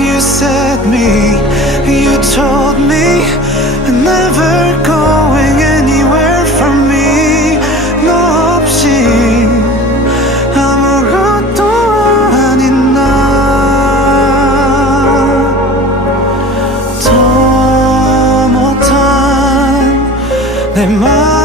You said me, you told me never going anywhere from me. 너 없이 아무것도 아닌 나. 더 못한 내 맘